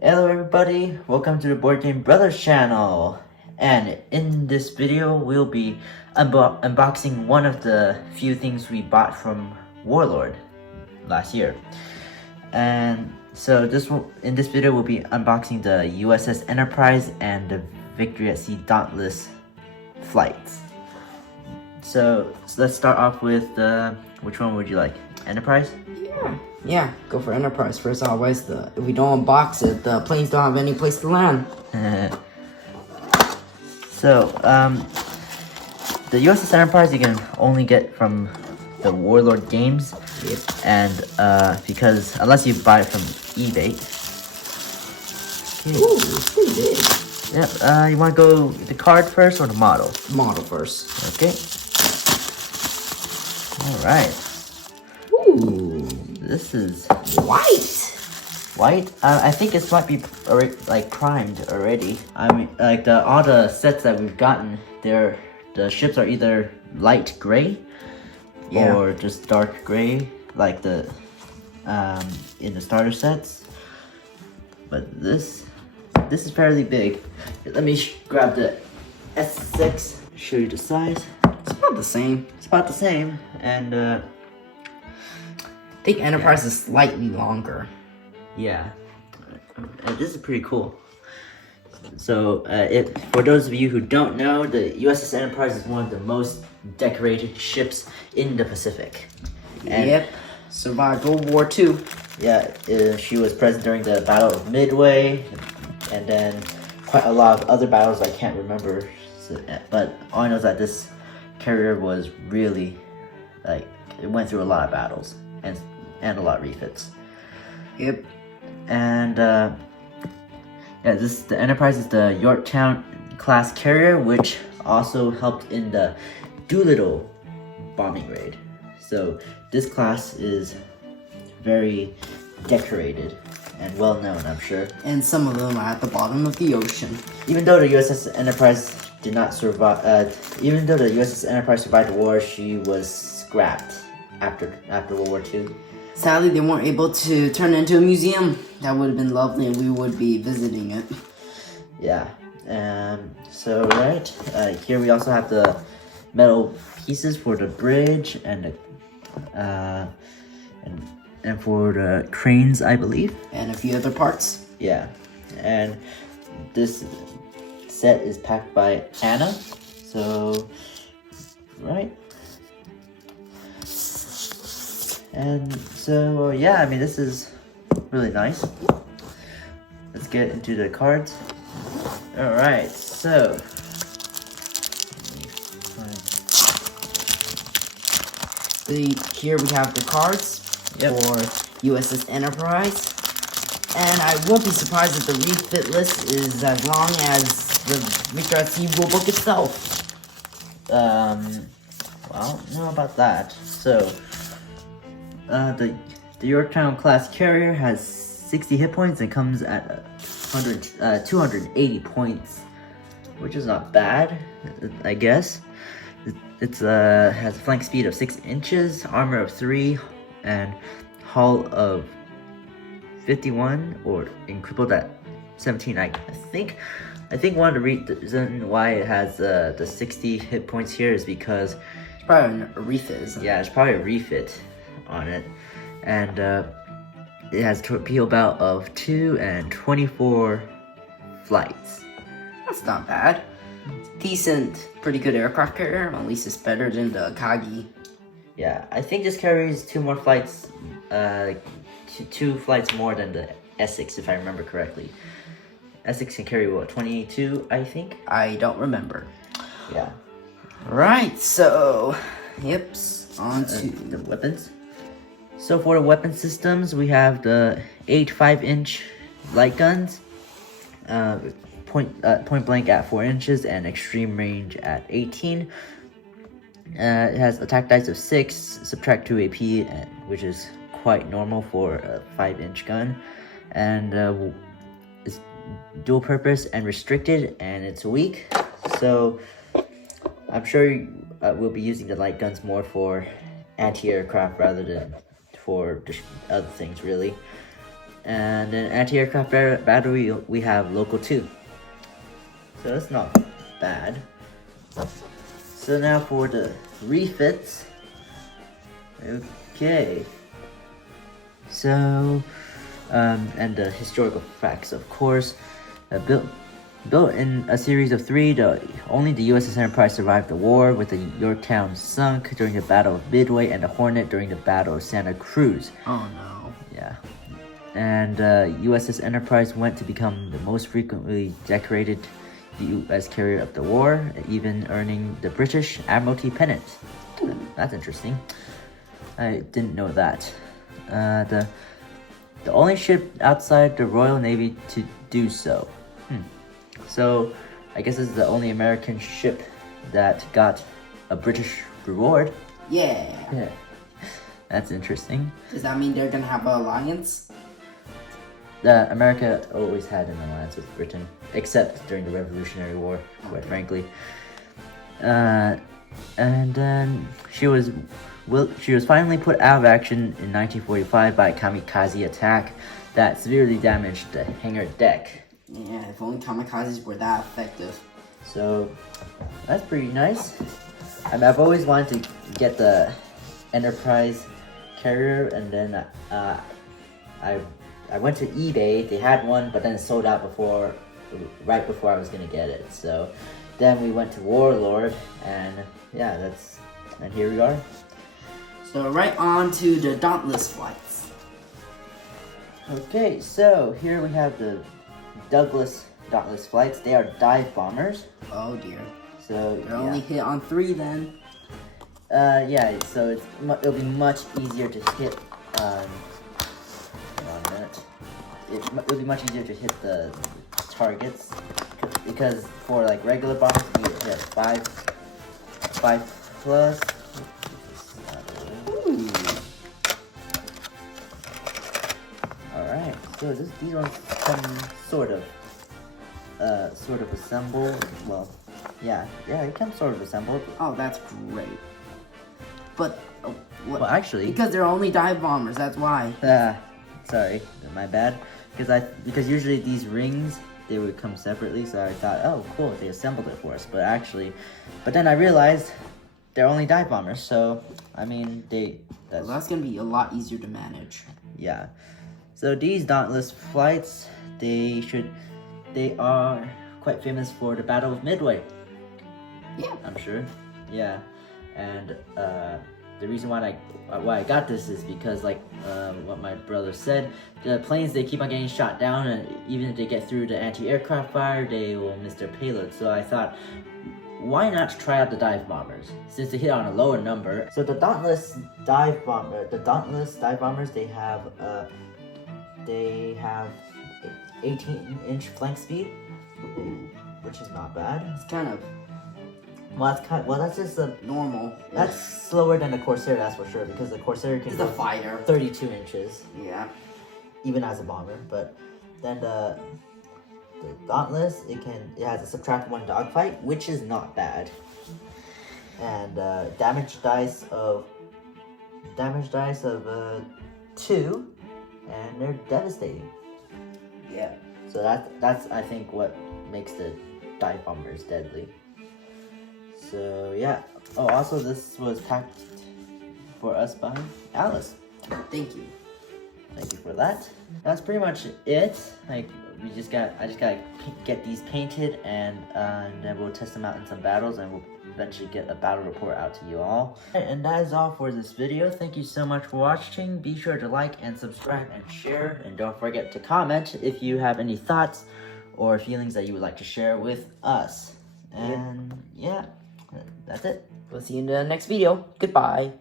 Hello everybody, welcome to the Board Game Brothers channel. And in this video, we'll be unboxing one of the few things we bought from Warlord last year. And so in this video, we'll be unboxing the USS Enterprise and the Victory at Sea Dauntless flights. So let's start off with which one would you like? Enterprise? Yeah, go for Enterprise first. Otherwise, if we don't unbox it, the planes don't have any place to land. So, the USS Enterprise you can only get from the Warlord games. Yep. And because unless you buy it from eBay. Okay. Ooh, it's pretty big. Yep. You want to go the card first or the model? Model first. Okay. All right. Ooh, this is white. White? I think it might be like primed already. I mean, like all the sets that we've gotten, the ships are either light gray, or just dark gray, like the in the starter sets. But this is fairly big. Let me grab the S6. Show you the size. It's about the same. It's about the same, and I think Enterprise is slightly longer. Yeah, this is pretty cool. So, for those of you who don't know, the USS Enterprise is one of the most decorated ships in the Pacific. And yep, survived World War II. Yeah, she was present during the Battle of Midway, and then quite a lot of other battles I can't remember. But all I know is that this carrier was really, it went through a lot of battles and a lot of refits. Yep. And the Enterprise is the Yorktown class carrier, which also helped in the Doolittle bombing raid. So this class is very decorated and well known, I'm sure. And some of them are at the bottom of the ocean. Even though the USS Enterprise did not survive, even though the USS Enterprise survived the war, she was scrapped after World War II. Sadly, they weren't able to turn it into a museum. That would have been lovely, and we would be visiting it. Yeah. So here we also have the metal pieces for the bridge and and for the cranes, I believe. And a few other parts. Yeah. And this set is packed by Anna. So, right. And so, yeah, I mean, this is really nice. Let's get into the cards. Alright, so. Here we have the cards for USS Enterprise. And I won't be surprised if the refit list is as long as the Victory at Sea rulebook itself. Well, I don't know about that. So, the Yorktown class carrier has 60 hit points and comes at 280 points, which is not bad, I guess. It's has a flank speed of 6 inches, armor of 3, and hull of 51, or crippled at 17. I think one of the reasons why it has the 60 hit points here is because it's probably a refit, isn't it? Yeah, it's probably a refit on it, and it has a torpedo bout of 2 and 24 flights. That's not bad. Decent, pretty good aircraft carrier. At least it's better than the Kagi. Yeah, I think this carries 2 more flights, 2 flights more than the Essex, if I remember correctly. Essex can carry what, 22, I think? I don't remember. Yeah. Right, so, yep, on to the weapons. So for the weapon systems, we have the 8 5-inch light guns, point blank at 4 inches and extreme range at 18. It has attack dice of 6, subtract 2 AP, which is quite normal for a 5-inch gun, and it's dual purpose and restricted, and it's weak. So I'm sure we'll be using the light guns more for anti-aircraft rather than for other things, really. And then anti-aircraft battery, we have local 2. So that's not bad. So now for the refits. Okay. So, and the historical facts, of course. Built in a series of 3, only the USS Enterprise survived the war, with the Yorktown sunk during the Battle of Midway and the Hornet during the Battle of Santa Cruz. Oh no. Yeah. And USS Enterprise went to become the most frequently decorated U.S. carrier of the war, even earning the British Admiralty pennant. That's interesting. I didn't know that. The only ship outside the Royal Navy to do so. So, I guess this is the only American ship that got a British reward. Yeah. That's interesting. Does that mean they're gonna have an alliance? America always had an alliance with Britain, except during the Revolutionary War, quite frankly. And then she was finally put out of action in 1945 by a kamikaze attack that severely damaged the hangar deck. Yeah, if only kamikazes were that effective. So, that's pretty nice. I've always wanted to get the Enterprise carrier, and then I went to eBay. They had one, but then it sold out right before I was gonna get it. So then we went to Warlord, and yeah, and here we are. So right on to the Dauntless flights. Okay, so here we have the Dauntless flights. They are dive bombers. Oh dear. So they're only hit on 3 then. Yeah. So it'll be much easier to hit. Hold on a minute. It'll be much easier to hit the targets because for like regular bombs we hit 5 plus. Ooh. Alright, so these ones come sort of assembled. Well, yeah, it comes sort of assembled. Oh, that's great. But well, actually, because they're only dive bombers, that's why. Sorry, my bad. Because usually these rings they would come separately, so I thought, oh, cool, they assembled it for us. But then I realized they're only dive bombers. So I mean, that's gonna be a lot easier to manage. Yeah. So these Dauntless flights, they are quite famous for the Battle of Midway. Yeah, I'm sure. Yeah, and the reason why I got this is because, like what my brother said, the planes, they keep on getting shot down, and even if they get through the anti-aircraft fire, they will miss their payload. So I thought, why not try out the dive bombers since they hit on a lower number? So the Dauntless dive bombers, they have 18-inch flank speed, which is not bad. It's kind of that's just a normal. That's slower than the Corsair, that's for sure, because the Corsair can go a fighter 32 inches. Yeah. Even as a bomber, but then the Dauntless, it has a subtract 1 dogfight, which is not bad, and damage dice of 2, and they're devastating. Yeah. So that's I think what makes the dive bombers deadly. So yeah. Oh, also this was packed for us by Alice. Thank you. Thank you for that. That's pretty much it. Like I just gotta get these painted, and then we'll test them out in some battles, and we'll eventually get a battle report out to you all. And that is all for this video. Thank you so much for watching. Be sure to like and subscribe and share, and don't forget to comment if you have any thoughts or feelings that you would like to share with us. And yeah, that's it. We'll see you in the next video. Goodbye.